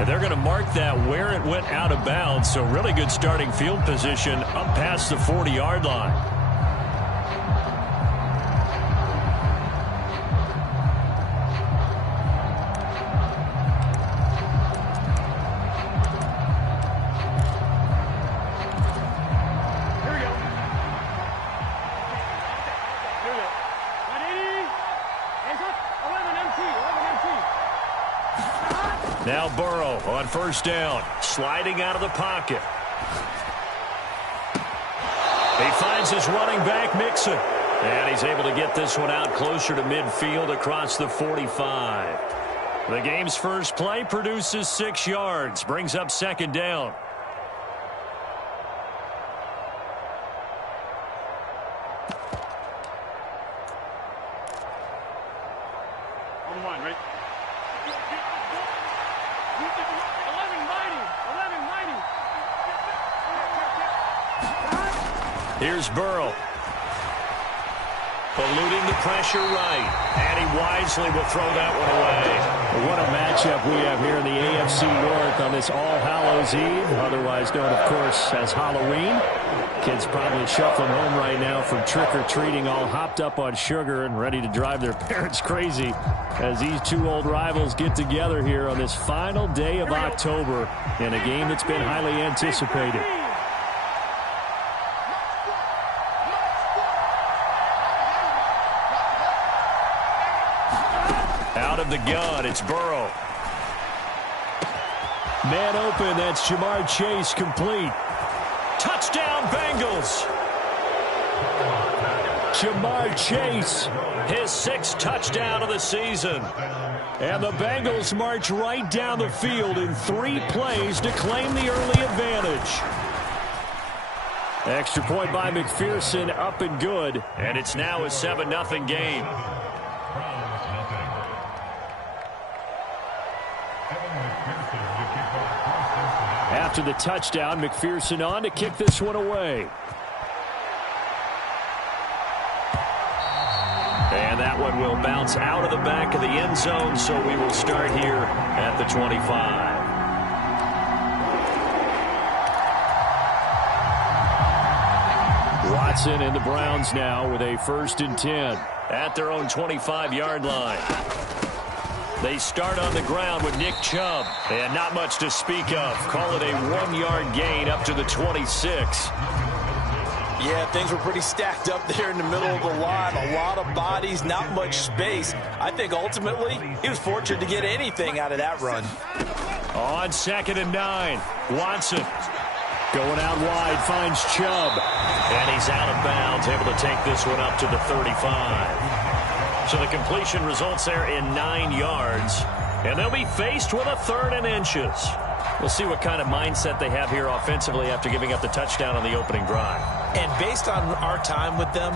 And they're going to mark that where it went out of bounds. So really good starting field position up past the 40-yard line. Now Burrow on first down, sliding out of the pocket. He finds his running back, Mixon. And he's able to get this one out closer to midfield across the 45. The game's first play produces 6 yards, brings up second down. Here's Burrow. Eluding the pressure right. And he wisely will throw that one away. What a matchup we have here in the AFC North on this All Hallows Eve, otherwise known, of course, as Halloween. Kids probably shuffling home right now from trick-or-treating, all hopped up on sugar and ready to drive their parents crazy as these two old rivals get together here on this final day of October in a game that's been highly anticipated. Out of the gun, it's Burrow. Man open, that's Jamar Chase, complete. Touchdown, Bengals. Jamar Chase, his 6th touchdown of the season. And the Bengals march right down the field in 3 plays to claim the early advantage. Extra point by McPherson, up and good. And it's now a 7-0 game. After the touchdown, McPherson on to kick this one away. And that one will bounce out of the back of the end zone, so we will start here at the 25. Watson and the Browns now with a 1st and 10. At their own 25-yard line. They start on the ground with Nick Chubb. And not much to speak of. Call it a 1-yard gain up to the 26. Yeah, things were pretty stacked up there in the middle of the line. A lot of bodies, not much space. I think ultimately he was fortunate to get anything out of that run. On 2nd and 9, Watson. Going out wide, finds Chubb. And he's out of bounds, able to take this one up to the 35. So the completion results there in 9 yards. And they'll be faced with a 3rd and inches. We'll see what kind of mindset they have here offensively after giving up the touchdown on the opening drive. And based on our time with them,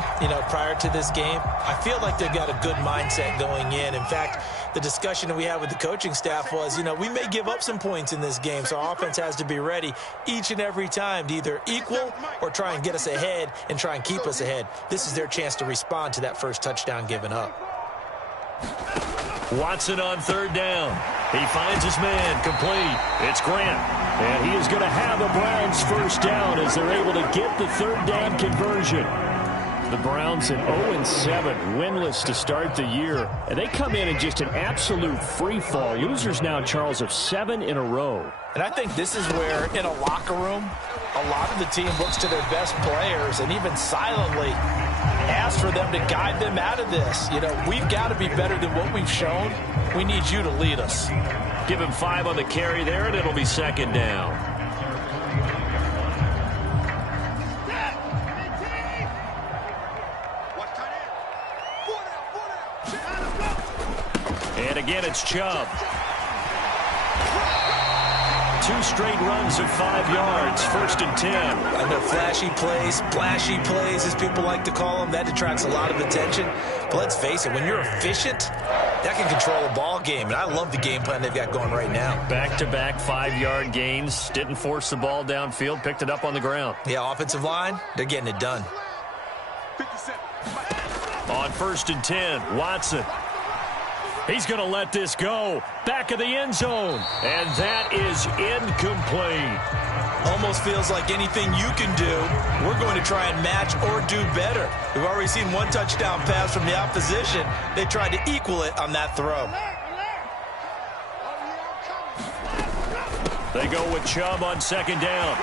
prior to this game, I feel like they've got a good mindset going in. In fact, the discussion that we had with the coaching staff was, we may give up some points in this game, so our offense has to be ready each and every time to either equal or try and get us ahead and try and keep us ahead. This is their chance to respond to that first touchdown given up. Watson on 3rd down. He finds his man, complete. It's Grant. And he is going to have the Browns 1st down as they're able to get the 3rd down conversion. The Browns at 0-7, winless to start the year. And they come in just an absolute free fall. Losers now, Charles, of 7 in a row. And I think this is where, in a locker room, a lot of the team looks to their best players and even silently asks for them to guide them out of this. We've got to be better than what we've shown. We need you to lead us. Give him 5 on the carry there, and it'll be 2nd down. And again, it's Chubb. 2 straight runs of 5 yards, 1st and 10. I know flashy plays, as people like to call them, that detracts a lot of attention. But let's face it, when you're efficient, that can control a ball game. And I love the game plan they've got going right now. Back-to-back 5-yard gains. Didn't force the ball downfield, picked it up on the ground. Yeah, offensive line, they're getting it done. On 1st and 10, Watson. He's going to let this go. Back of the end zone. And that is incomplete. Almost feels like anything you can do, we're going to try and match or do better. We've already seen one touchdown pass from the opposition. They tried to equal it on that throw. They go with Chubb on second down.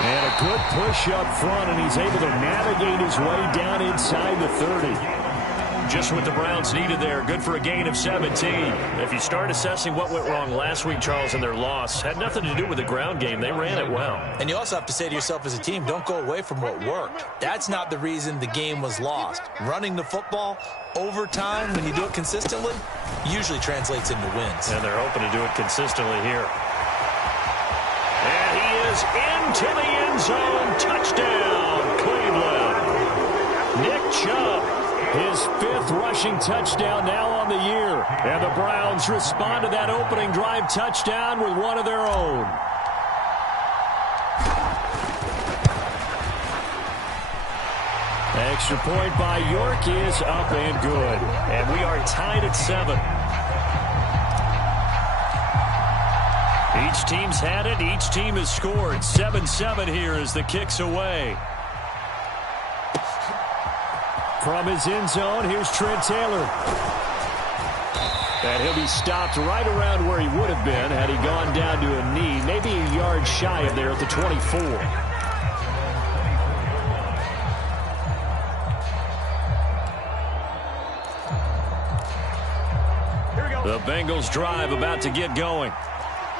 And a good push up front, and he's able to navigate his way down inside the 30. Just what the Browns needed there. Good for a gain of 17. If you start assessing what went wrong last week, Charles, in their loss, had nothing to do with the ground game. They ran it well. And you also have to say to yourself as a team, don't go away from what worked. That's not the reason the game was lost. Running the football over time, when you do it consistently, usually translates into wins. And they're hoping to do it consistently here. And he is into the end zone. Touchdown, Cleveland. Nick Chubb. His 5th rushing touchdown now on the year. And the Browns respond to that opening drive touchdown with one of their own. Extra point by York is up and good. And we are tied at 7. Each team's had it. Each team has scored. 7-7 here as the kick's away. From his end zone, here's Trent Taylor. And he'll be stopped right around where he would have been had he gone down to a knee, maybe a yard shy of there at the 24. The Bengals drive about to get going.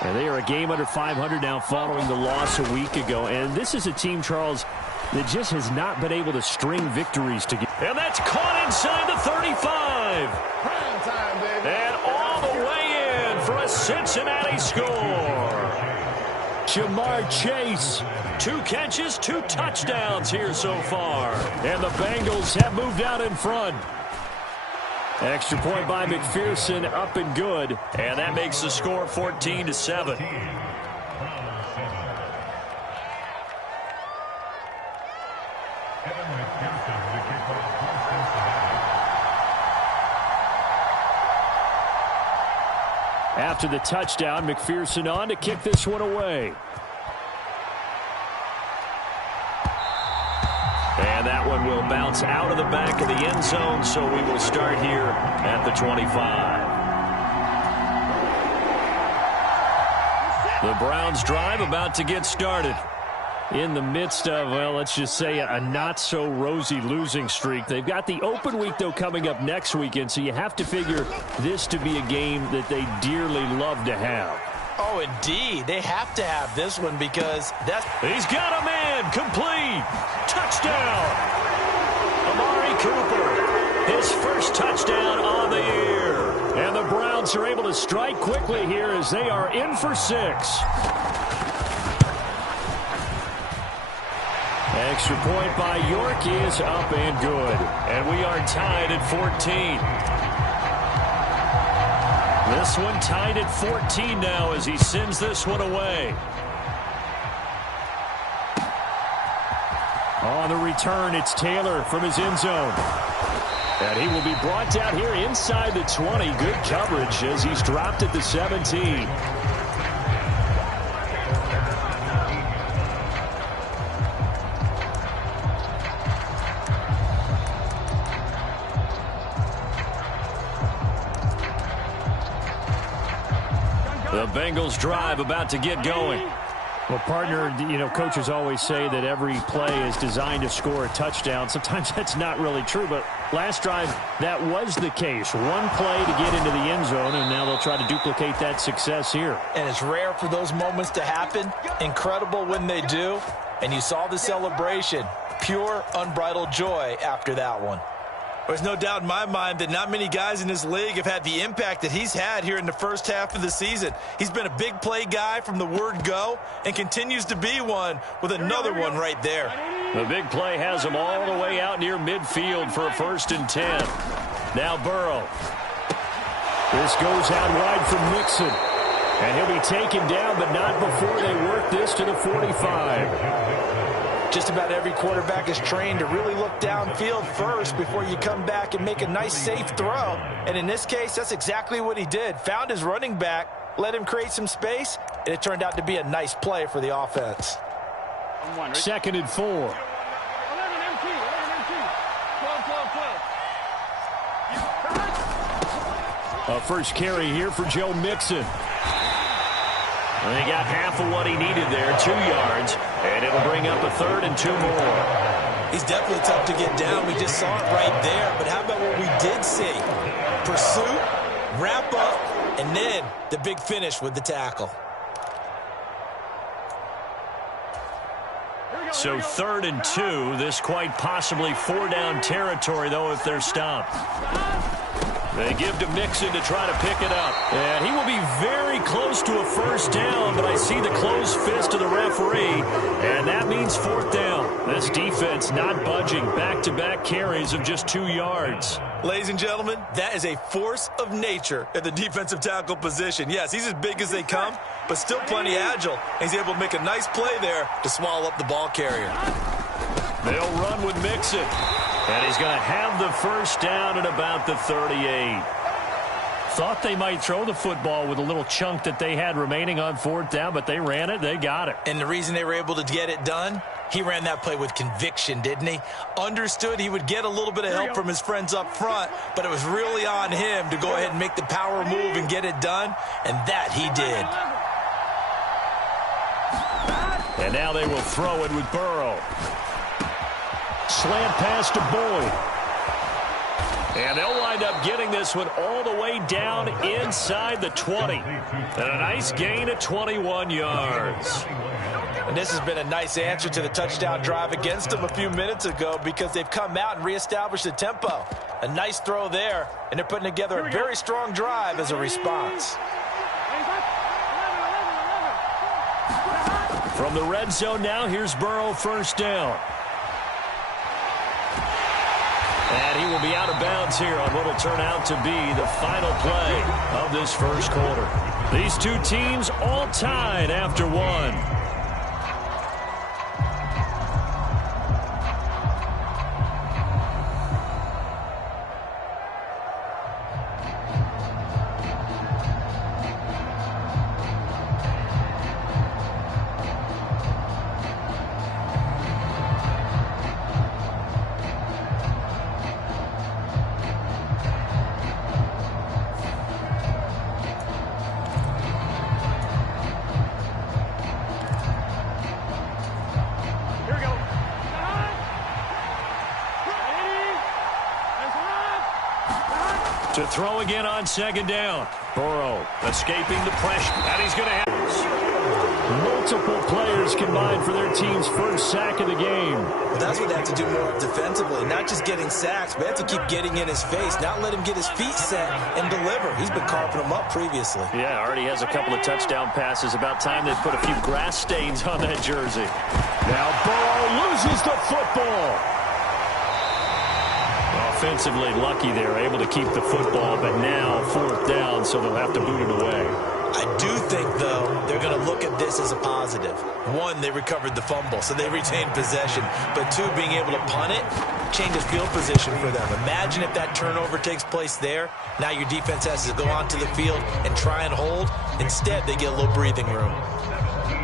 And they are a game under 500 now following the loss a week ago. And this is a team, Charles, that just has not been able to string victories together. And that's caught inside the 35. Prime time, baby. And all the way in for a Cincinnati score. Jamar Chase. 2 catches, 2 touchdowns here so far. And the Bengals have moved out in front. Extra point by McPherson, up and good. And that makes the score 14-7. After the touchdown, McPherson on to kick this one away. And that one will bounce out of the back of the end zone, so we will start here at the 25. The Browns drive about to get started. In the midst of, well, let's just say a not-so-rosy losing streak. They've got the open week, though, coming up next weekend, so you have to figure this to be a game that they dearly love to have. Oh, indeed. They have to have this one because that's... He's got a man. Complete. Touchdown. Amari Cooper. His first touchdown on the year. And the Browns are able to strike quickly here as they are in for 6. Extra point by York is up and good. And we are tied at 14. This one tied at 14 now as he sends this one away. On the return, it's Taylor from his end zone. And he will be brought down here inside the 20. Good coverage as he's dropped at the 17. The Bengals drive about to get going. Well, partner, you know, coaches always say that every play is designed to score a touchdown. Sometimes that's not really true, but last drive, that was the case. One play to get into the end zone, and now they'll try to duplicate that success here. And it's rare for those moments to happen. Incredible when they do. And you saw the celebration. Pure, unbridled joy after that one. There's no doubt in my mind that not many guys in this league have had the impact that he's had here in the first half of the season. He's been a big play guy from the word go and continues to be one with another one right there. The big play has him all the way out near midfield for a 1st and 10. Now Burrow. This goes out wide from Mixon. And he'll be taken down, but not before they work this to the 45. Just about every quarterback is trained to really look downfield first before you come back and make a nice, safe throw. And in this case, that's exactly what he did. Found his running back, let him create some space, and it turned out to be a nice play for the offense. 2nd and 4. A first carry here for Joe Mixon. And he got half of what he needed there, 2 yards, and it'll bring up a 3rd and 2 more. He's definitely tough to get down. We just saw it right there. But how about what we did see? Pursuit, wrap up, and then the big finish with the tackle. So 3rd and 2. This quite possibly 4-down territory, though, if they're stopped. They give to Mixon to try to pick it up. And he will be very close to a first down, but I see the closed fist of the referee, and that means 4th down. This defense not budging. Back-to-back carries of just 2 yards. Ladies and gentlemen, that is a force of nature at the defensive tackle position. Yes, he's as big as they come, but still plenty agile. He's able to make a nice play there to swallow up the ball carrier. They'll run with Mixon. And he's going to have the first down at about the 38. Thought they might throw the football with a little chunk that they had remaining on 4th down, but they ran it. They got it. And the reason they were able to get it done, he ran that play with conviction, didn't he? Understood he would get a little bit of help from his friends up front, but it was really on him to go ahead and make the power move and get it done, and that he did. And now they will throw it with Burrow. Slant pass to Boyd. And they'll wind up getting this one all the way down inside the 20. And a nice gain of 21 yards. And this has been a nice answer to the touchdown drive against them a few minutes ago because they've come out and reestablished the tempo. A nice throw there, and they're putting together a very strong drive as a response. From the red zone now, here's Burrow, first down. And he will be out of bounds here on what will turn out to be the final play of this first quarter. These two teams all tied after one. To throw again on second down. Burrow escaping the pressure. And he's going to have multiple players combined for their team's first sack of the game. Well, that's what they have to do more defensively. Not just getting sacks, but they have to keep getting in his face. Not let him get his feet set and deliver. He's been carving them up previously. Yeah, already has a couple of touchdown passes. About time they put a few grass stains on that jersey. Now Burrow loses the football. Offensively lucky they're able to keep the football, but now fourth down, so they'll have to boot it away. I do think, though, they're going to look at this as a positive. One, they recovered the fumble, so they retained possession. But two, being able to punt it changes field position for them. Imagine if that turnover takes place there. Now your defense has to go onto the field and try and hold. Instead, they get a little breathing room.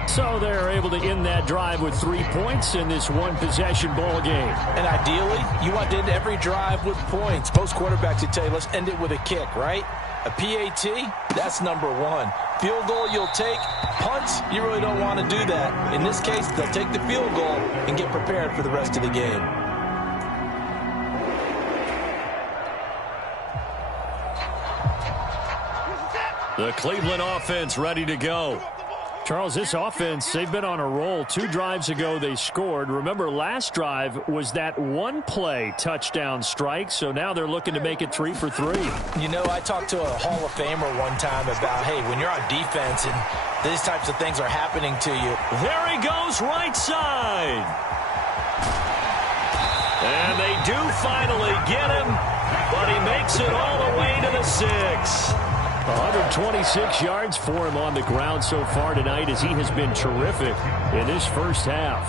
So they're able to end that drive with 3 points in this one-possession ball game. And ideally, you want to end every drive with points. Most quarterbacks would tell you, let's end it with a kick, right? A PAT, that's number one. Field goal you'll take. Punts, you really don't want to do that. In this case, they'll take the field goal and get prepared for the rest of the game. The Cleveland offense ready to go. Charles, this offense, they've been on a roll. 2 drives ago, they scored. Remember, last drive was that one-play touchdown strike, so now they're looking to make it 3 for 3. You know, I talked to a Hall of Famer one time about, hey, when you're on defense and these types of things are happening to you. There he goes, right side. And they do finally get him, but he makes it all the way to the 6. 126 yards for him on the ground so far tonight as he has been terrific in this first half.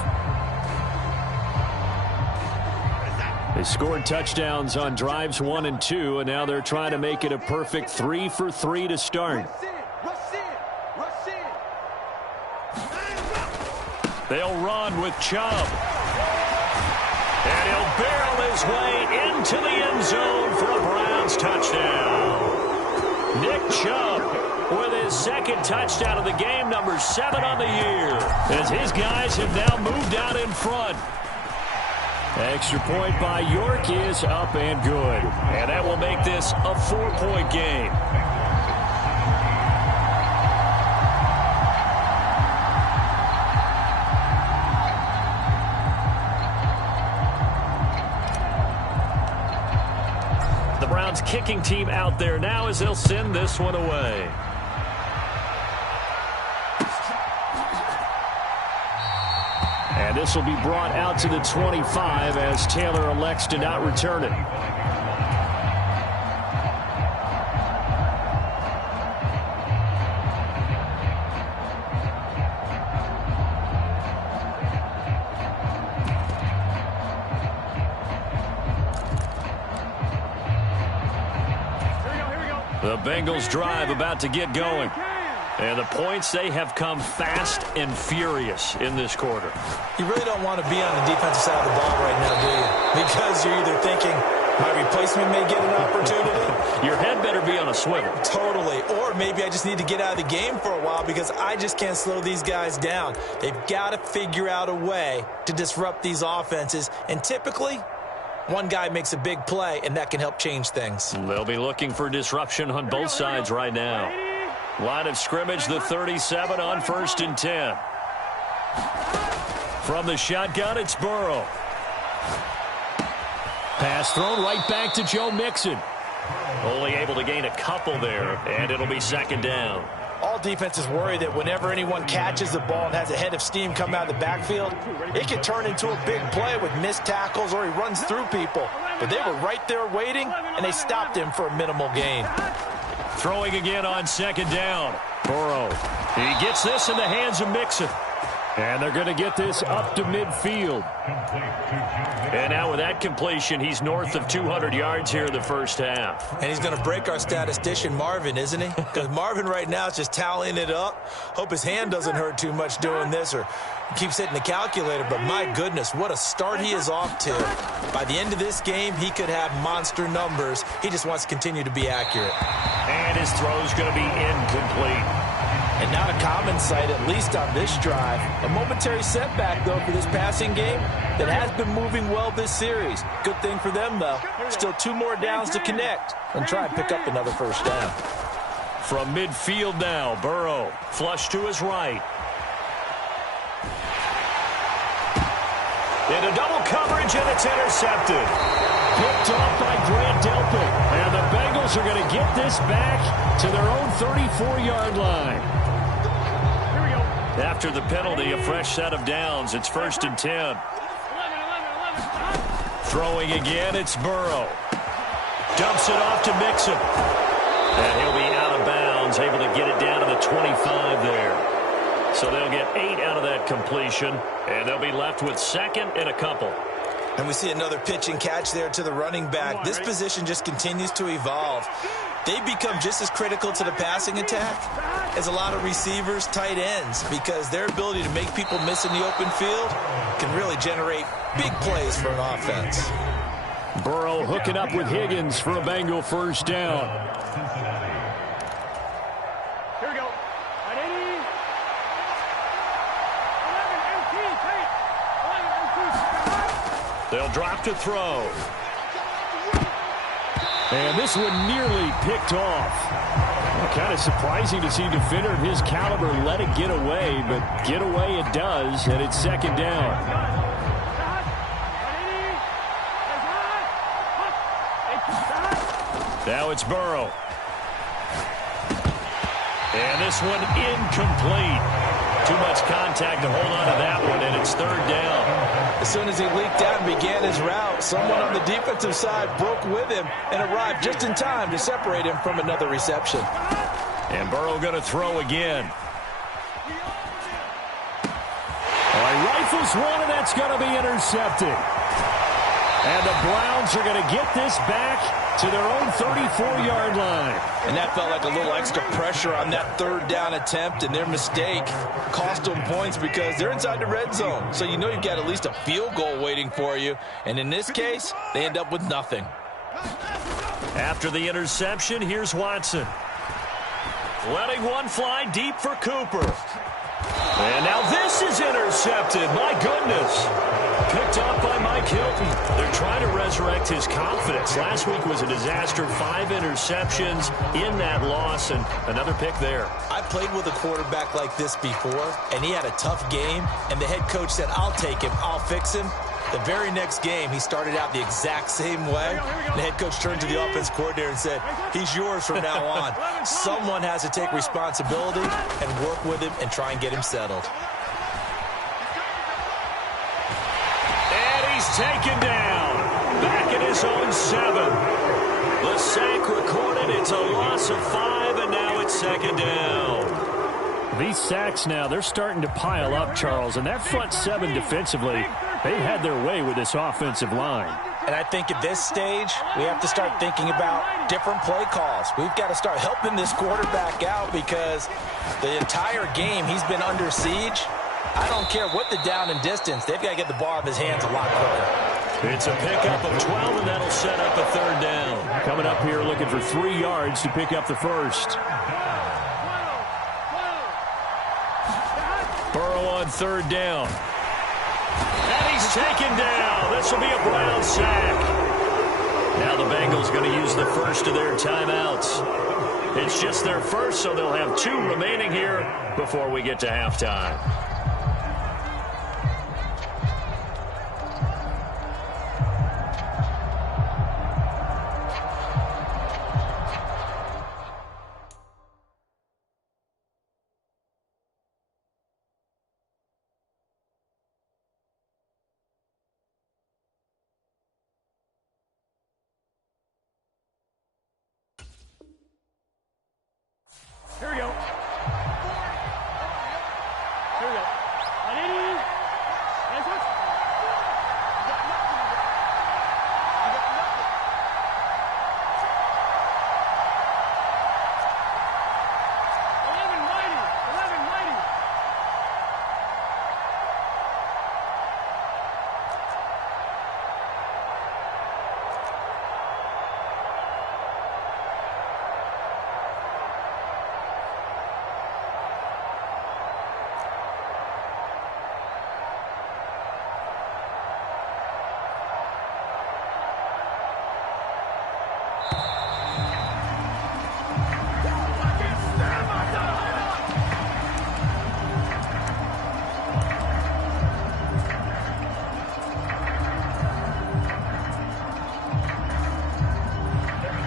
They scored touchdowns on drives 1 and 2, and now they're trying to make it a perfect 3 for 3 to start. They'll run with Chubb. And he'll barrel his way into the end zone for a Browns touchdown. Nick Chubb with his second touchdown of the game, number 7 on the year, as his guys have now moved out in front. Extra point by York is up and good. And that will make this a 4-point game. The Browns kicking team out there now as they'll send this one away. And this will be brought out to the 25 as Taylor elects to not return it. The Bengals drive about to get going. And the points, they have come fast and furious in this quarter. You really don't want to be on the defensive side of the ball right now, do you? Because you're either thinking, my replacement may get an opportunity. Your head better be on a swivel. Totally. Or maybe I just need to get out of the game for a while because I just can't slow these guys down. They've got to figure out a way to disrupt these offenses. And typically, one guy makes a big play, and that can help change things. They'll be looking for disruption on both sides right now. Line of scrimmage, the 37 on 1st and 10. From the shotgun, it's Burrow. Pass thrown right back to Joe Mixon. Only able to gain a couple there, and it'll be 2nd down. All defenses worry that whenever anyone catches the ball and has a head of steam come out of the backfield, it can turn into a big play with missed tackles or he runs through people. But they were right there waiting, and they stopped him for a minimal gain. Throwing again on 2nd down. Burrow. He gets this in the hands of Mixon. And they're going to get this up to midfield. And now with that completion, he's north of 200 yards here in the first half. And he's going to break our statistician Marvin, isn't he? Because Marvin right now is just tallying it up. Hope his hand doesn't hurt too much doing this or keeps hitting the calculator. But my goodness, what a start he is off to. By the end of this game, he could have monster numbers. He just wants to continue to be accurate. And his throw's going to be incomplete. And not a common sight, at least on this drive. A momentary setback, though, for this passing game that has been moving well this series. Good thing for them, though. Still 2 more downs to connect and try and pick up another 1st down. From midfield now, Burrow flush to his right. Into double coverage, and it's intercepted. Picked off by Grant Delpit. And the Bengals are going to get this back to their own 34-yard line. After the penalty, a fresh set of downs. It's 1st and 10. Throwing again, it's Burrow. Dumps it off to Mixon. And he'll be out of bounds, able to get it down to the 25 there. So they'll get 8 out of that completion, and they'll be left with 2nd and a couple. And we see another pitch and catch there to the running back. This position just continues to evolve. They become just as critical to the passing attack as a lot of receivers, tight ends, because their ability to make people miss in the open field can really generate big plays for an offense. Burrow hooking up with Higgins for a Bengal 1st down. Here we go. They'll drop to throw. And this one nearly picked off. Well, kind of surprising to see a defender of his caliber let it get away, but get away it does, and it's 2nd down. Now it's Burrow. And this one incomplete. Too much contact to hold on to that one, and it's 3rd down. As soon as he leaked out and began his route, someone on the defensive side broke with him and arrived just in time to separate him from another reception. And Burrow going to throw again. All right, rifles one, and that's going to be intercepted. And the Browns are going to get this back to their own 34-yard line. And that felt like a little extra pressure on that third down attempt, and their mistake cost them points because they're inside the red zone. So you know you've got at least a field goal waiting for you. And in this case, they end up with nothing. After the interception, here's Watson. Letting one fly deep for Cooper. And now this is intercepted. My goodness. Picked off by Mike Hilton. They're trying to resurrect his confidence. Last week was a disaster. 5 interceptions in that loss, and another pick there. I played with a quarterback like this before, and he had a tough game, and the head coach said, I'll take him, I'll fix him. The very next game, he started out the exact same way. The head coach turned to the offense coordinator and said, he's yours from now on. Someone has to take responsibility and work with him and try and get him settled. And he's taken down. Back in his own 7. The sack recorded. It's a loss of 5, and now it's second down. These sacks now, they're starting to pile up, Charles. And that front 7 defensively, they had their way with this offensive line. And I think at this stage, we have to start thinking about different play calls. We've got to start helping this quarterback out because the entire game he's been under siege. I don't care what the down and distance. They've got to get the ball out of his hands a lot quicker. It's a pickup of 12, and that'll set up a third down. Coming up here looking for 3 yards to pick up the first. Burrow on third down. And he's taken down. This will be a Brown sack. Now the Bengals going to use the first of their timeouts. It's just their first, so they'll have 2 remaining here before we get to halftime. Here we go. Here we go.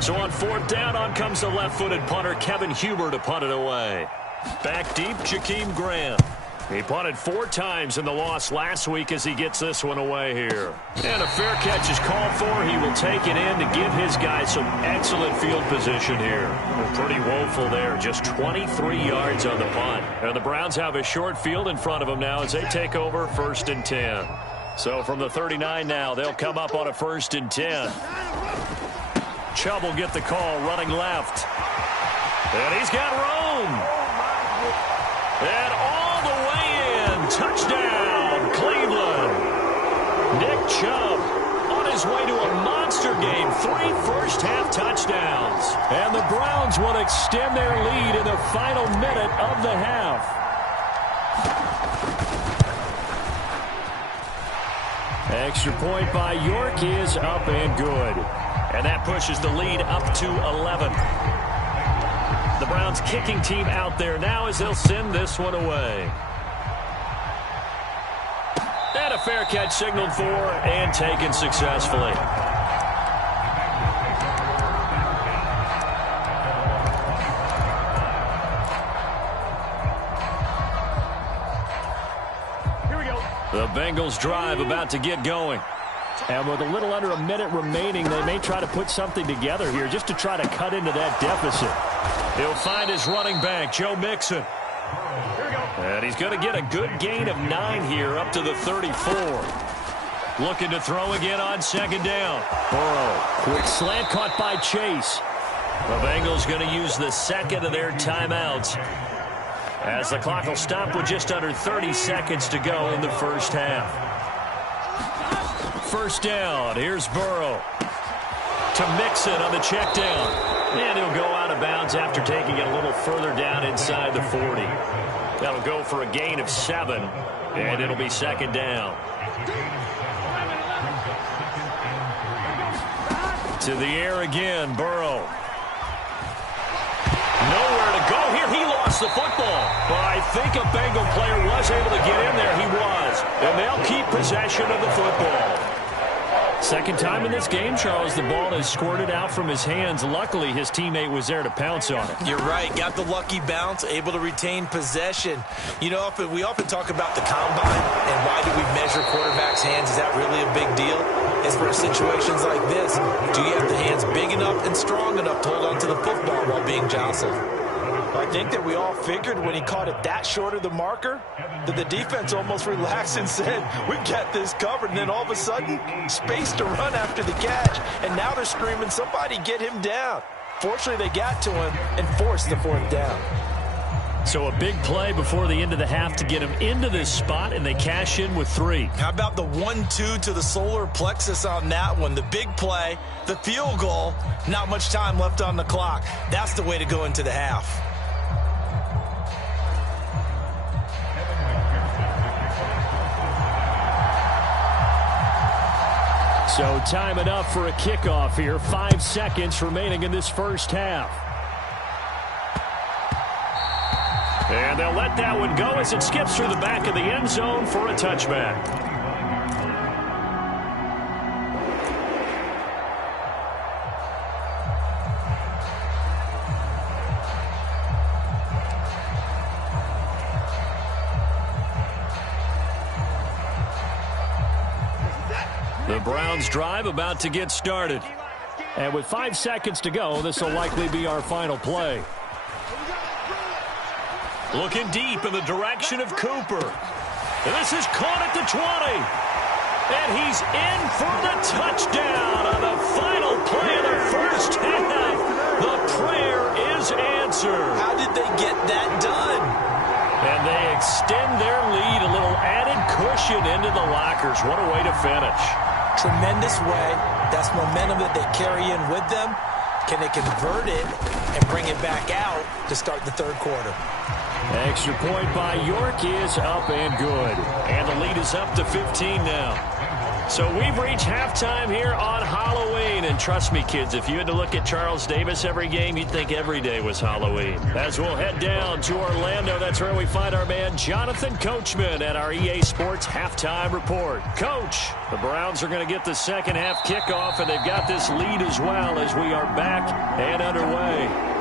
So on fourth down, on comes the left-footed punter, Kevin Huber, to punt it away. Back deep, Jakeem Graham. He punted 4 times in the loss last week as he gets this one away here. And a fair catch is called for. He will take it in to give his guys some excellent field position here. They're pretty woeful there. Just 23 yards on the punt. And the Browns have a short field in front of them now as they take over 1st and 10. So from the 39 now, they'll come up on a 1st and 10. Chubb will get the call running left. And he's got room. And all the way in. Touchdown, Cleveland. Nick Chubb on his way to a monster game. 3 first-half touchdowns. And the Browns will extend their lead in the final minute of the half. Extra point by York is up and good. And that pushes the lead up to 11. The Browns kicking team out there now as they'll send this one away. And a fair catch signaled for and taken successfully. Here we go. The Bengals drive about to get going. And with a little under a minute remaining, they may try to put something together here just to try to cut into that deficit. He'll find his running back, Joe Mixon. And he's going to get a good gain of 9 here up to the 34. Looking to throw again on second down. Burrow, quick slant caught by Chase. The Bengals going to use the second of their timeouts as the clock will stop with just under 30 seconds to go in the first half. First down. Here's Burrow to Mixon on the check down. And he'll go out of bounds after taking it a little further down inside the 40. That'll go for a gain of 7, and it'll be second down. To the air again, Burrow. Nowhere to go here. He lost the football. But I think a Bengal player was able to get in there. He was. And they'll keep possession of the football. Second time in this game, Charles, the ball has squirted out from his hands. Luckily, his teammate was there to pounce on it. You're right. Got the lucky bounce, able to retain possession. You know, we often talk about the combine and why do we measure quarterbacks' hands. Is that really a big deal? It's for situations like this. Do you have the hands big enough and strong enough to hold on to the football while being jostled? I think that we all figured when he caught it that short of the marker that the defense almost relaxed and said, we've got this covered. And then all of a sudden, space to run after the catch. And now they're screaming, somebody get him down. Fortunately, they got to him and forced the fourth down. So a big play before the end of the half to get him into this spot, and they cash in with 3. How about the 1-2 to the solar plexus on that one? The big play, the field goal, not much time left on the clock. That's the way to go into the half. So time enough for a kickoff here. 5 seconds remaining in this first half. And they'll let that one go as it skips through the back of the end zone for a touchback. The Browns drive about to get started. And with 5 seconds to go, this will likely be our final play. Looking deep in the direction of Cooper. And this is caught at the 20. And he's in for the touchdown on the final play of the first half. The prayer is answered. How did they get that done? And they extend their lead, a little added cushion into the lockers. What a way to finish. Tremendous way. That's momentum that they carry in with them. Can they convert it and bring it back out to start the third quarter? Extra point by York is up and good. And the lead is up to 15 now. So we've reached halftime here on Halloween. And trust me, kids, if you had to look at Charles Davis every game, you'd think every day was Halloween. As we'll head down to Orlando, that's where we find our man Jonathan Coachman at our EA Sports Halftime Report. Coach, the Browns are going to get the second half kickoff, and they've got this lead as well as we are back and underway.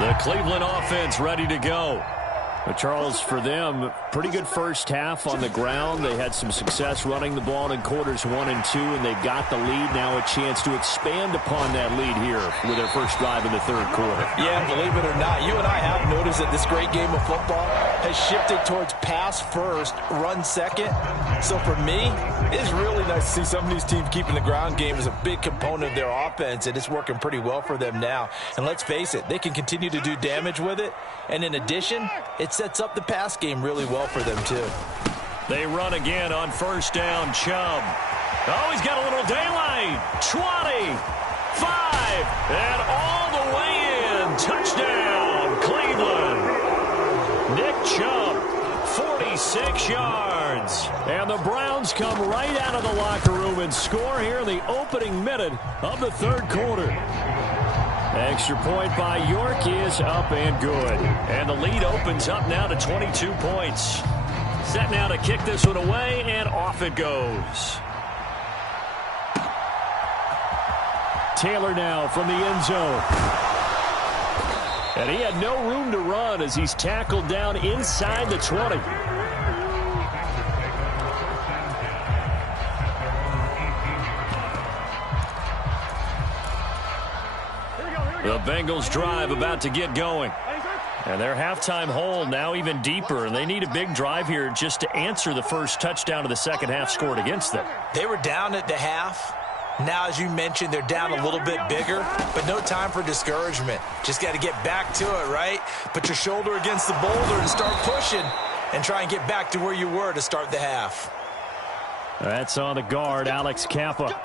The Cleveland offense ready to go. But Charles, for them, pretty good first half on the ground. They had some success running the ball in quarters 1 and 2, and they've got the lead. Now a chance to expand upon that lead here with their first drive in the third quarter. Yeah, believe it or not, you and I have noticed that this great game of football has shifted towards pass first, run second. So for me, it's really nice to see some of these teams keeping the ground game as a big component of their offense, and it's working pretty well for them now. And let's face it, they can continue to do damage with it. And in addition, it sets up the pass game really well for them, too. They run again on first down. Chubb. Oh, he's got a little daylight. 20, 5, and all the way in. Touchdown, Cleveland. Nick Chubb, 46 yards. And the Browns come right out of the locker room and score here in the opening minute of the third quarter. Extra point by York is up and good. And the lead opens up now to 22 points. Set now to kick this one away, and off it goes. Taylor now from the end zone. And he had no room to run as he's tackled down inside the 20. The Bengals drive about to get going. And their halftime hole now even deeper, and they need a big drive here just to answer the first touchdown of the second half scored against them. They were down at the half. Now, as you mentioned, they're down a little bit bigger, but no time for discouragement. Just got to get back to it, right? Put your shoulder against the boulder and start pushing and try and get back to where you were to start the half. That's on the guard, Alex Kappa.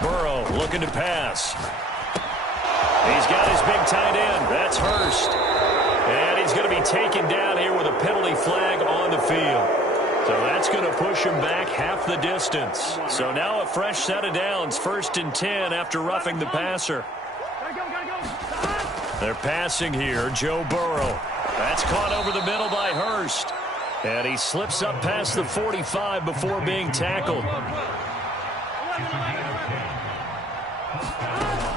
Burrow looking to pass. He's got his big tight end. That's Hurst. And he's going to be taken down here with a penalty flag on the field. So that's going to push him back half the distance. So now a fresh set of downs, 1st and 10 after roughing the passer. They're passing here, Joe Burrow. That's caught over the middle by Hurst. And he slips up past the 45 before being tackled.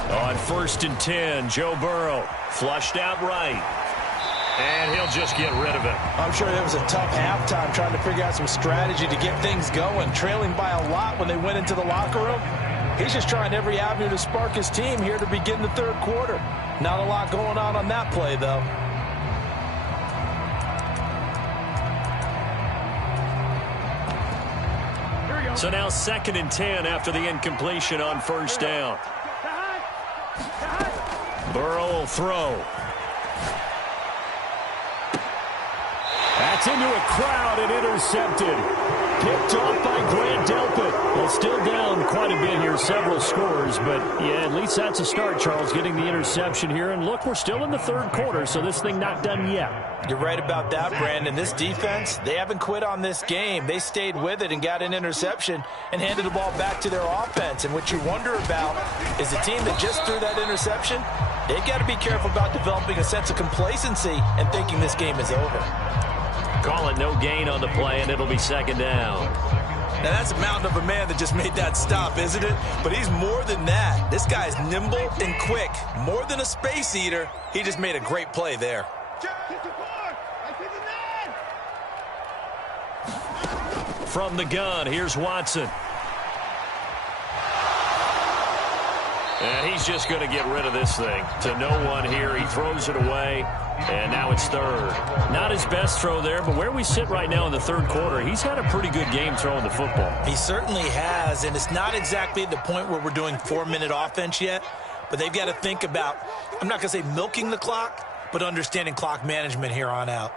On 1st and 10, Joe Burrow flushed out right. And he'll just get rid of it. I'm sure there was a tough halftime trying to figure out some strategy to get things going. Trailing by a lot when they went into the locker room. He's just trying every avenue to spark his team here to begin the third quarter. Not a lot going on that play, though. So now 2nd and 10 after the incompletion on 1st down. Burrow will throw. That's into a crowd and intercepted. Picked off by Grant Delpit. Well, still down quite a bit here, several scores, but yeah, at least that's a start, Charles, getting the interception here. And look, we're still in the third quarter, so this thing not done yet. You're right about that, Brandon. This defense, they haven't quit on this game. They stayed with it and got an interception and handed the ball back to their offense. And what you wonder about is the team that just threw that interception, they've got to be careful about developing a sense of complacency and thinking this game is over. Call it no gain on the play, and it'll be 2nd down. Now, that's a mountain of a man that just made that stop, isn't it? But he's more than that. This guy's nimble and quick. More than a space eater, he just made a great play there. From the gun, here's Watson. And he's just going to get rid of this thing. To no one here. He throws it away. And now it's 3rd. Not his best throw there, but where we sit right now in the third quarter, he's had a pretty good game throwing the football. He certainly has, and it's not exactly at the point where we're doing 4-minute offense yet, but they've got to think about, I'm not going to say milking the clock, but understanding clock management here on out.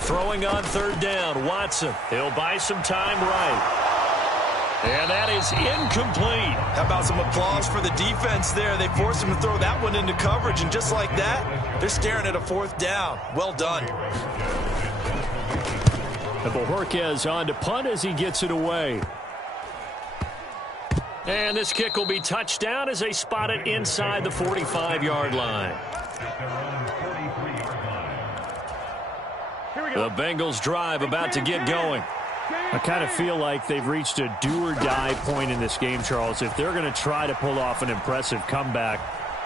Throwing on 3rd down, Watson. He'll buy some time right. And that is incomplete. How about some applause for the defense there? They forced him to throw that one into coverage, and just like that, they're staring at a 4th down. Well done. Bojorquez on to punt as he gets it away. And this kick will be touchdown as they spot it inside the 45-yard line. The Bengals drive about to get going. I kind of feel like they've reached a do-or-die point in this game, Charles. If they're going to try to pull off an impressive comeback,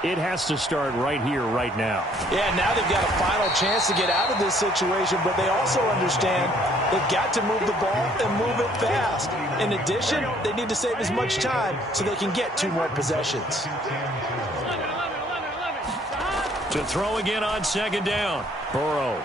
it has to start right here, right now. Yeah, now they've got a final chance to get out of this situation, but they also understand they've got to move the ball and move it fast. In addition, they need to save as much time so they can get 2 more possessions. To throw again on 2nd down, Burrow.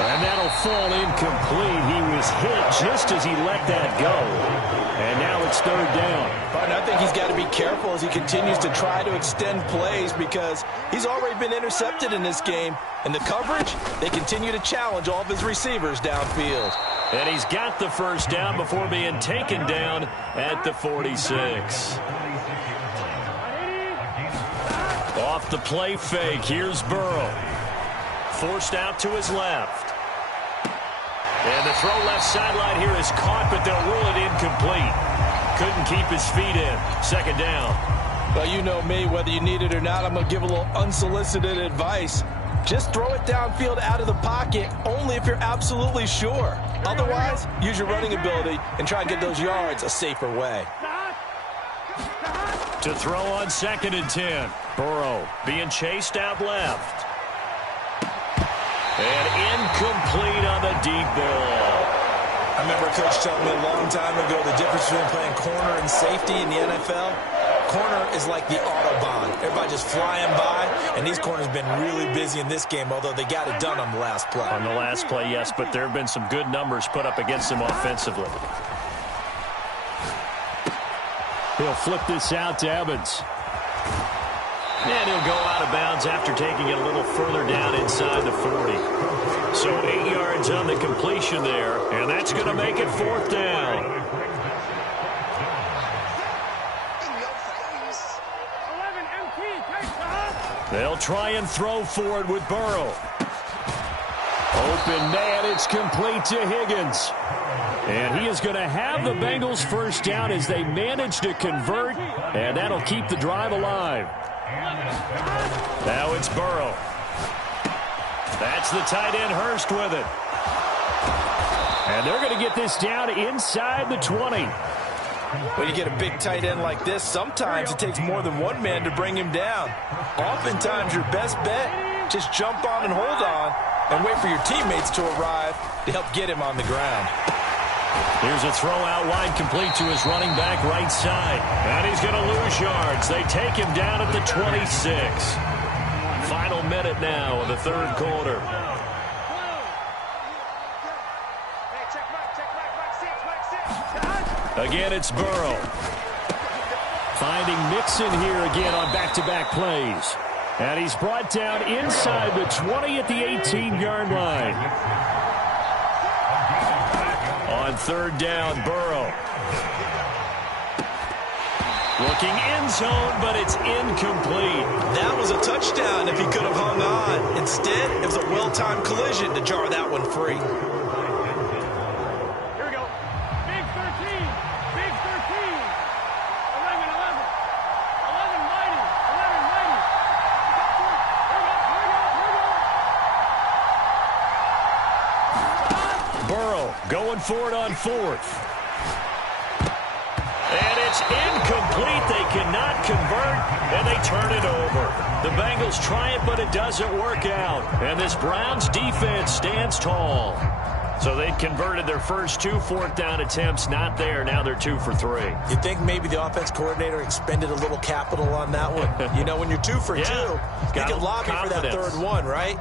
And that'll fall incomplete. He was hit just as he let that go. And now it's 3rd down. But I think he's got to be careful as he continues to try to extend plays because he's already been intercepted in this game. And the coverage, they continue to challenge all of his receivers downfield. And he's got the 1st down before being taken down at the 46. Off the play fake, here's Burrow. Forced out to his left. And the throw left sideline here is caught, but they'll rule it incomplete. Couldn't keep his feet in. 2nd down. Well, you know me, whether you need it or not, I'm going to give a little unsolicited advice. Just throw it downfield out of the pocket only if you're absolutely sure. Otherwise, use your running ability and try and get those yards a safer way. To throw on 2nd and 10. Burrow being chased out left. And incomplete on the deep ball. I remember Coach telling me a long time ago the difference between playing corner and safety in the NFL. Corner is like the Autobahn. Everybody just flying by, and these corners have been really busy in this game, although they got it done on the last play. On the last play, yes, but there have been some good numbers put up against them offensively. He'll flip this out to Evans. And he'll go out of bounds after taking it a little further down inside the 40. So 8 yards on the completion there, and that's going to make it 4th down. They'll try and throw for it with Burrow. Open man, it's complete to Higgins. And he is going to have the Bengals first down as they manage to convert, and that'll keep the drive alive. Now it's Burrow. That's the tight end Hurst with it. And they're going to get this down inside the 20. When you get a big tight end like this, sometimes it takes more than one man to bring him down. Oftentimes, your best bet, just jump on and hold on and wait for your teammates to arrive to help get him on the ground. Here's a throw out wide, complete to his running back right side. And he's going to lose yards. They take him down at the 26. Final minute now of the 3rd quarter. Again, it's Burrow. Finding Mixon here again on back-to-back plays. And he's brought down inside the 20 at the 18-yard line. On 3rd down, Burrow. Looking end zone, but it's incomplete. That was a touchdown if he could have hung on. Instead, it was a well-timed collision to jar that one free. Going for it on 4th. And it's incomplete. They cannot convert, and they turn it over. The Bengals try it, but it doesn't work out. And this Browns defense stands tall. So they'd converted their first 2 4th down attempts. Not there. Now they're 2 for 3. You think maybe the offense coordinator expended a little capital on that one? You know, when you're 2 for 2, you can lobby for that 3rd one, right?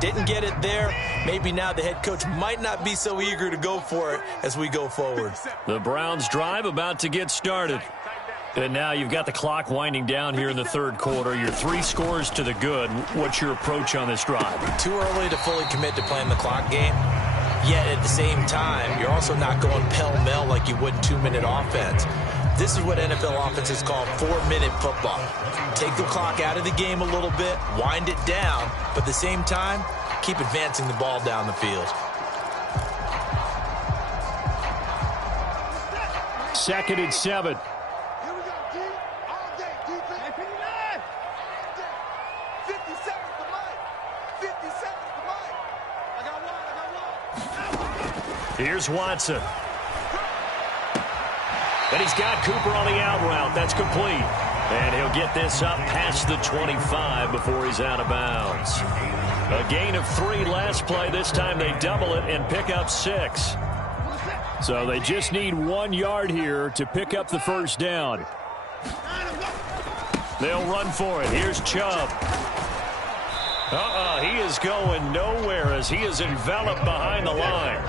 Didn't get it there. Maybe now the head coach might not be so eager to go for it as we go forward. The Browns drive about to get started. And now you've got the clock winding down here in the 3rd quarter. You're 3 scores to the good. What's your approach on this drive? Too early to fully commit to playing the clock game. Yet at the same time, you're also not going pell-mell like you would in 2-minute offense. This is what NFL offenses call 4-minute football. Take the clock out of the game a little bit, wind it down, but at the same time, keep advancing the ball down the field. 2nd and 7. Here we go, D. All day, defense. 50 seconds to Mike. 50 seconds to Mike. I got one. Here's Watson. And he's got Cooper on the out route. That's complete. And he'll get this up past the 25 before he's out of bounds. A gain of 3 last play. This time they double it and pick up 6. So they just need 1 yard here to pick up the first down. They'll run for it. Here's Chubb. He is going nowhere as he is enveloped behind the line.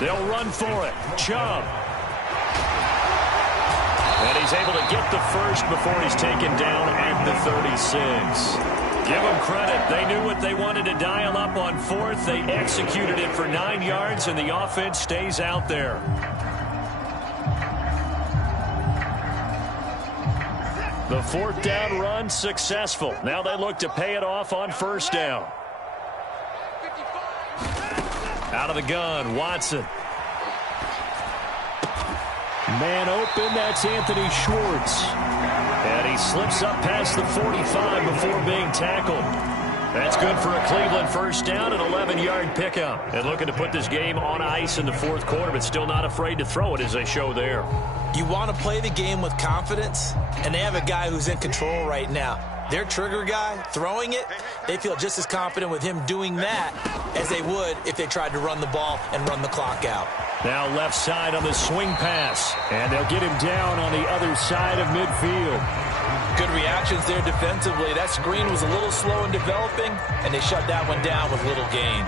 They'll run for it. Chubb. And he's able to get the first before he's taken down at the 36. Give them credit. They knew what they wanted to dial up on 4th. They executed it for 9 yards, and the offense stays out there. The 4th down run successful. Now they look to pay it off on 1st down. Out of the gun, Watson. Man open, that's Anthony Schwartz. And he slips up past the 45 before being tackled. That's good for a Cleveland first down, an 11-yard pickup. And looking to put this game on ice in the fourth quarter, but still not afraid to throw it as they show there. You want to play the game with confidence, and they have a guy who's in control right now. Their trigger guy, throwing it, they feel just as confident with him doing that as they would if they tried to run the ball and run the clock out. Now left side on the swing pass, and they'll get him down on the other side of midfield. Good reactions there defensively. That screen was a little slow in developing, and they shut that one down with little gain.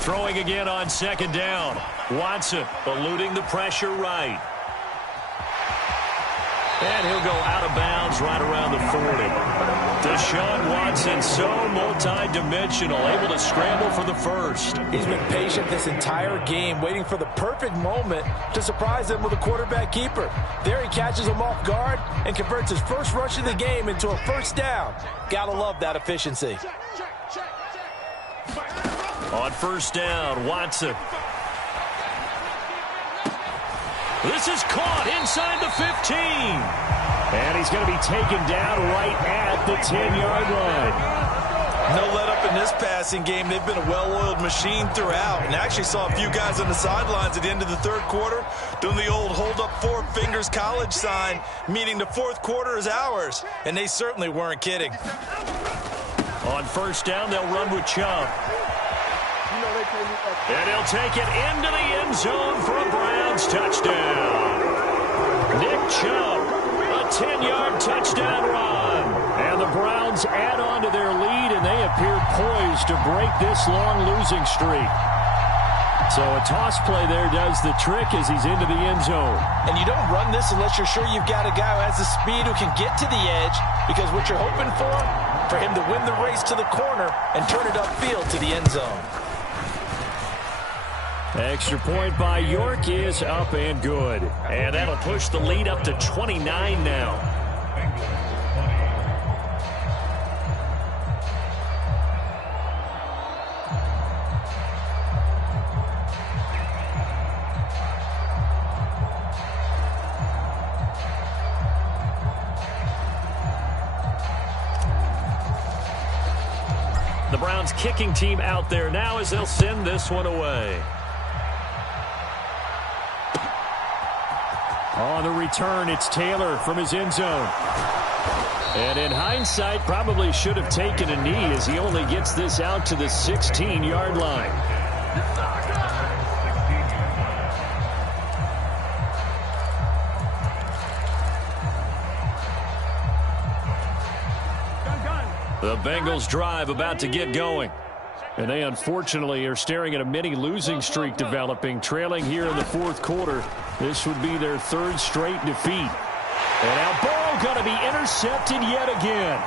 Throwing again on second down. Watson eluding the pressure right. And he'll go out of bounds right around the 40. Deshaun Watson, so multi-dimensional, able to scramble for the first. He's been patient this entire game, waiting for the perfect moment to surprise them with a quarterback keeper. There he catches him off guard and converts his first rush of the game into a first down. Gotta love that efficiency. On first down, Watson. This is caught inside the 15. And he's going to be taken down right at the 10-yard line. No let up in this passing game. They've been a well-oiled machine throughout. And I actually saw a few guys on the sidelines at the end of the third quarter doing the old hold up 4 fingers college sign, meaning the fourth quarter is ours. And they certainly weren't kidding. On first down, they'll run with Chubb. And he'll take it into the end zone for a Browns touchdown. Nick Chubb, a 10-yard touchdown run. And the Browns add on to their lead, and they appear poised to break this long losing streak. So a toss play there does the trick as he's into the end zone. And you don't run this unless you're sure you've got a guy who has the speed who can get to the edge, because what you're hoping for him to win the race to the corner and turn it upfield to the end zone. Extra point by York is up and good. And that'll push the lead up to 29 now. The Browns kicking team out there now as they'll send this one away. On the return, it's Taylor from his end zone. And in hindsight, probably should have taken a knee as he only gets this out to the 16-yard line. The Bengals drive about to get going. And they unfortunately are staring at a mini losing streak developing, trailing here in the fourth quarter. This would be their third straight defeat. And now Burrow going to be intercepted yet again.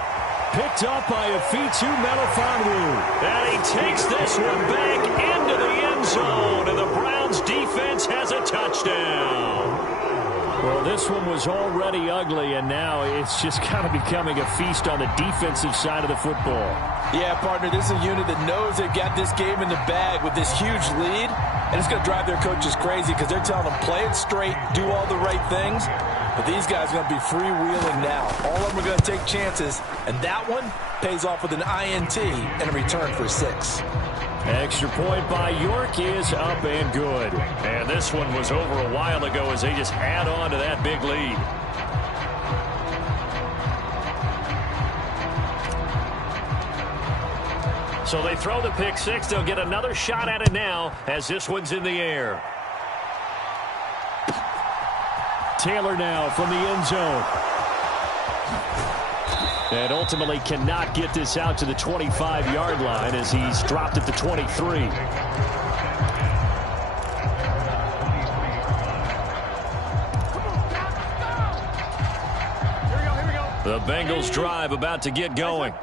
Picked up by Afitu Melifonwu. And he takes this one back into the end zone. And the Browns defense has a touchdown. Well, this one was already ugly, and now it's just kind of becoming a feast on the defensive side of the football. Yeah, partner, this is a unit that knows they've got this game in the bag with this huge lead, and it's going to drive their coaches crazy because they're telling them play it straight, do all the right things, but these guys are going to be freewheeling now. All of them are going to take chances, and that one pays off with an INT and a return for 6. Extra point by York is up and good. And this one was over a while ago as they just add on to that big lead. So they throw the pick six. They'll get another shot at it now as this one's in the air. Taylor now from the end zone. And ultimately cannot get this out to the 25-yard line as he's dropped at the 23. The Bengals drive about to get going.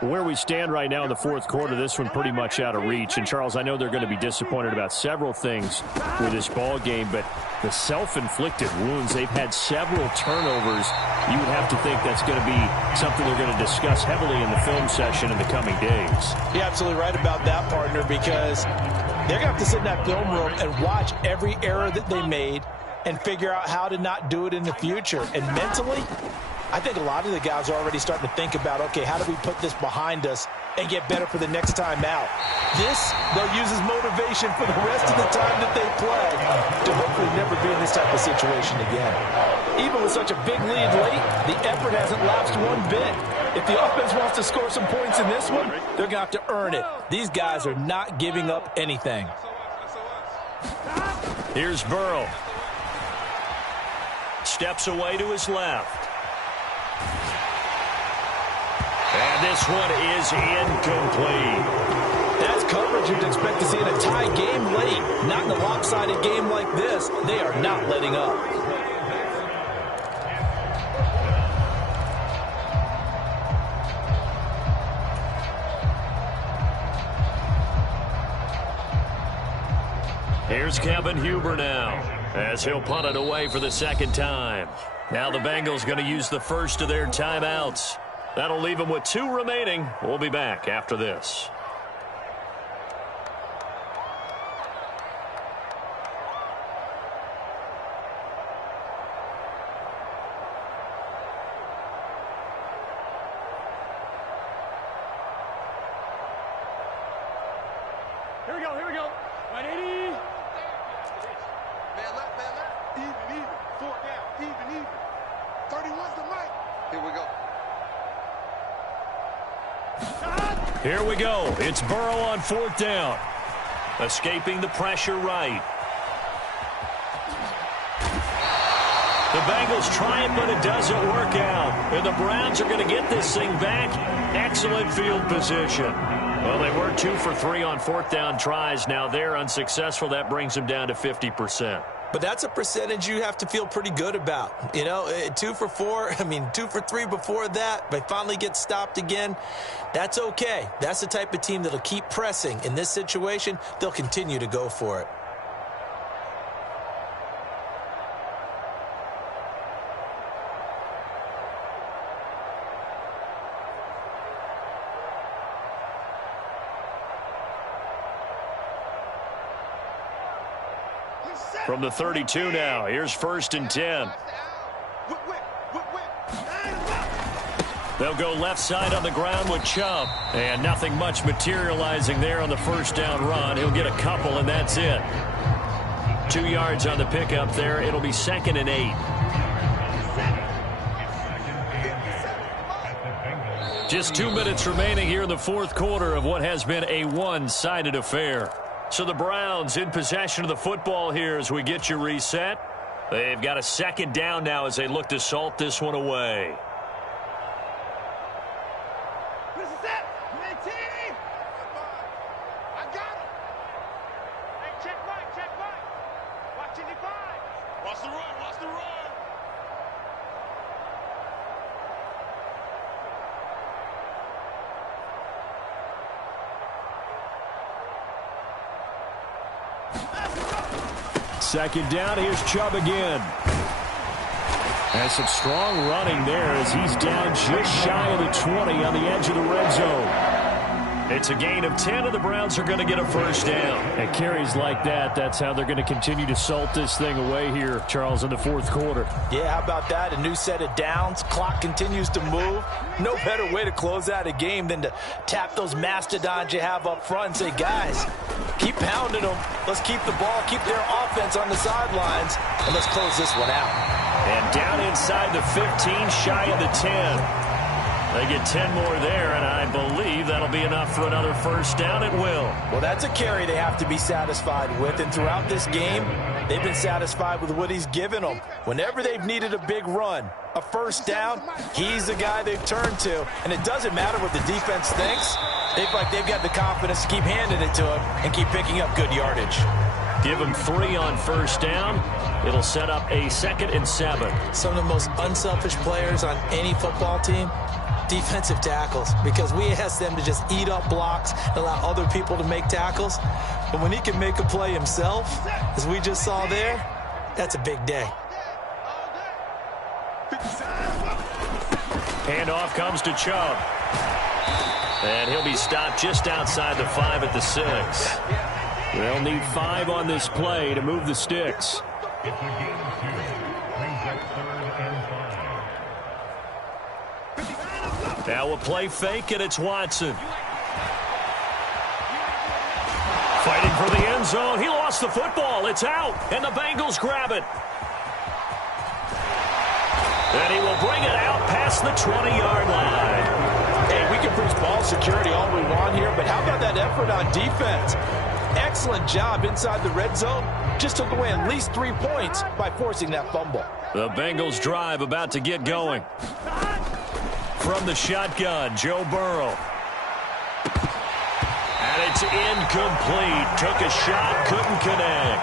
Where we stand right now in the fourth quarter, this one pretty much out of reach. And, Charles, I know they're going to be disappointed about several things with this ball game, but the self-inflicted wounds. They've had several turnovers. You would have to think that's going to be something they're going to discuss heavily in the film session in the coming days. You're absolutely right about that, partner, because they're going to have to sit in that film room and watch every error that they made and figure out how to not do it in the future. And mentally, I think a lot of the guys are already starting to think about, okay, how do we put this behind us and get better for the next time out? This, they'll use as motivation for the rest of the time that they play to hopefully never be in this type of situation again. Even with such a big lead late, the effort hasn't lapsed one bit. If the offense wants to score some points in this one, they're going to have to earn it. These guys are not giving up anything. Here's Burrow. Steps away to his left. And this one is incomplete. That's coverage you'd expect to see in a tie game late. Not in a lopsided game like this. They are not letting up. Here's Kevin Huber now, as he'll punt it away for the second time. Now the Bengals going to use the first of their timeouts. That'll leave them with 2 remaining. We'll be back after this. Here we go. 180. Man left. Even. 4 down. Even. 31's the mic. Here we go. Here we go. It's Burrow on 4th down. Escaping the pressure right. The Bengals try it, but it doesn't work out. And the Browns are going to get this thing back. Excellent field position. Well, they were 2 for 3 on 4th down tries. Now they're unsuccessful. That brings them down to 50%. But that's a percentage you have to feel pretty good about. 2 for 4, 2 for 3 before that. They finally get stopped again. That's okay. That's the type of team that'll keep pressing. In this situation, they'll continue to go for it. From the 32 now, here's 1st and 10. They'll go left side on the ground with Chubb. And nothing much materializing there on the 1st down run. He'll get a couple, and that's it. 2 yards on the pickup there. It'll be 2nd and 8. Just 2 minutes remaining here in the 4th quarter of what has been a one-sided affair. So the Browns in possession of the football here as we get you reset. They've got a 2nd down now as they look to salt this one away. This is it. 19. I got it. Hey, check right. Watch it, 5. Watch the run. Second down, here's Chubb again. And some strong running there as he's down just shy of the 20 on the edge of the red zone. It's a gain of 10, and the Browns are going to get a 1st down. And carries like that, that's how they're going to continue to salt this thing away here, Charles, in the 4th quarter. Yeah, how about that? A new set of downs. Clock continues to move. No better way to close out a game than to tap those mastodons you have up front and say, guys, keep pounding them. Let's keep the ball, keep their offense on the sidelines, and let's close this one out. And down inside the 15, shy of the 10. They get 10 more there, and I believe that'll be enough for another 1st down. It will. Well, that's a carry they have to be satisfied with, and throughout this game, they've been satisfied with what he's given them. Whenever they've needed a big run, a 1st down, he's the guy they've turned to, and it doesn't matter what the defense thinks. They feel like they've got the confidence to keep handing it to him and keep picking up good yardage. Give him 3 on 1st down. It'll set up a 2nd and 7. Some of the most unselfish players on any football team, defensive tackles, because we ask them to just eat up blocks and allow other people to make tackles. But when he can make a play himself, as we just saw there, That's a big day. Handoff comes to Chubb. And he'll be stopped just outside the 5 at the 6. They'll need 5 on this play to move the sticks. Now a play fake, and it's Watson. Fighting for the end zone. He lost the football. It's out, and the Bengals grab it. And he will bring it out past the 20-yard line. Hey, we can preach ball security all we want here, but how about that effort on defense? Excellent job inside the red zone. Just took away at least 3 points by forcing that fumble. The Bengals drive about to get going. From the shotgun, Joe Burrow. And it's incomplete. Took a shot, couldn't connect.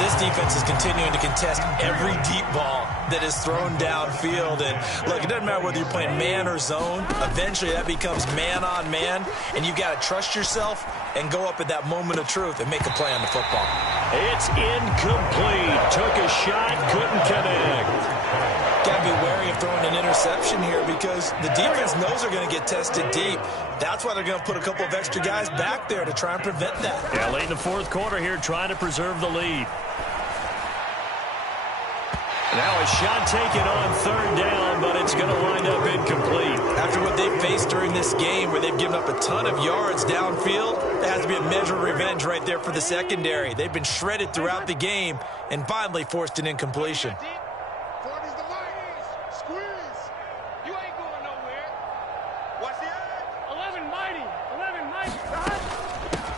This defense is continuing to contest every deep ball that is thrown downfield. And look, it doesn't matter whether you're playing man or zone. Eventually that becomes man on man, and you got to trust yourself and go up at that moment of truth and make a play on the football. It's incomplete. Took a shot, couldn't connect. Got to be wary of throwing an interception here because the defense knows they're going to get tested deep. That's why they're going to put a couple of extra guys back there to try and prevent that. Yeah, late in the fourth quarter here, trying to preserve the lead. Now a shot taken on third down, but it's going to wind up incomplete. After what they've faced during this game where they've given up a ton of yards downfield, there has to be a measure of revenge right there for the secondary. They've been shredded throughout the game and finally forced an incompletion.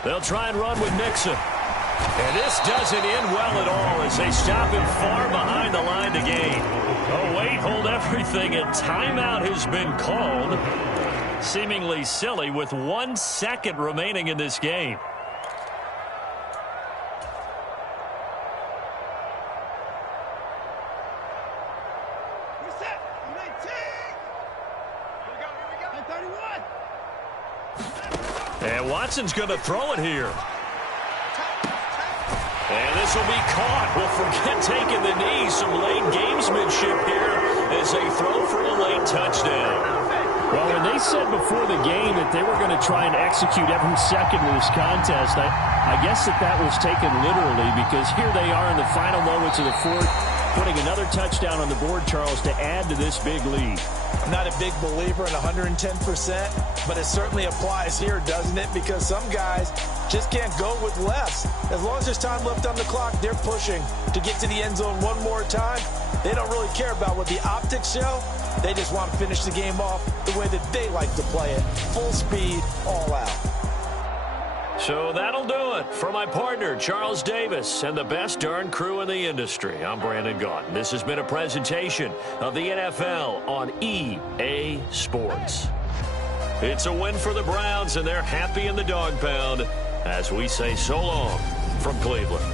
They'll try and run with Nixon. And this doesn't end well at all as they stop him far behind the line to gain. Oh, wait, hold everything. A timeout has been called. Seemingly silly with 1 second remaining in this game. And Watson's going to throw it here. And this will be caught. We'll forget taking the knee. Some late gamesmanship here as they throw for a late touchdown. Well, when they said before the game that they were going to try and execute every second of this contest, I guess that was taken literally because here they are in the final moments of the fourth, putting another touchdown on the board, Charles, to add to this big lead. I'm not a big believer in 110%, but it certainly applies here, doesn't it? Because some guys just can't go with less. As long as there's time left on the clock, they're pushing to get to the end zone one more time. They don't really care about what the optics show. They just want to finish the game off the way that they like to play it. Full speed, all out. So that'll do it for my partner, Charles Davis, and the best darn crew in the industry. I'm Brandon Gaudin. This has been a presentation of the NFL on EA Sports. It's a win for the Browns, and they're happy in the dog pound as we say so long from Cleveland.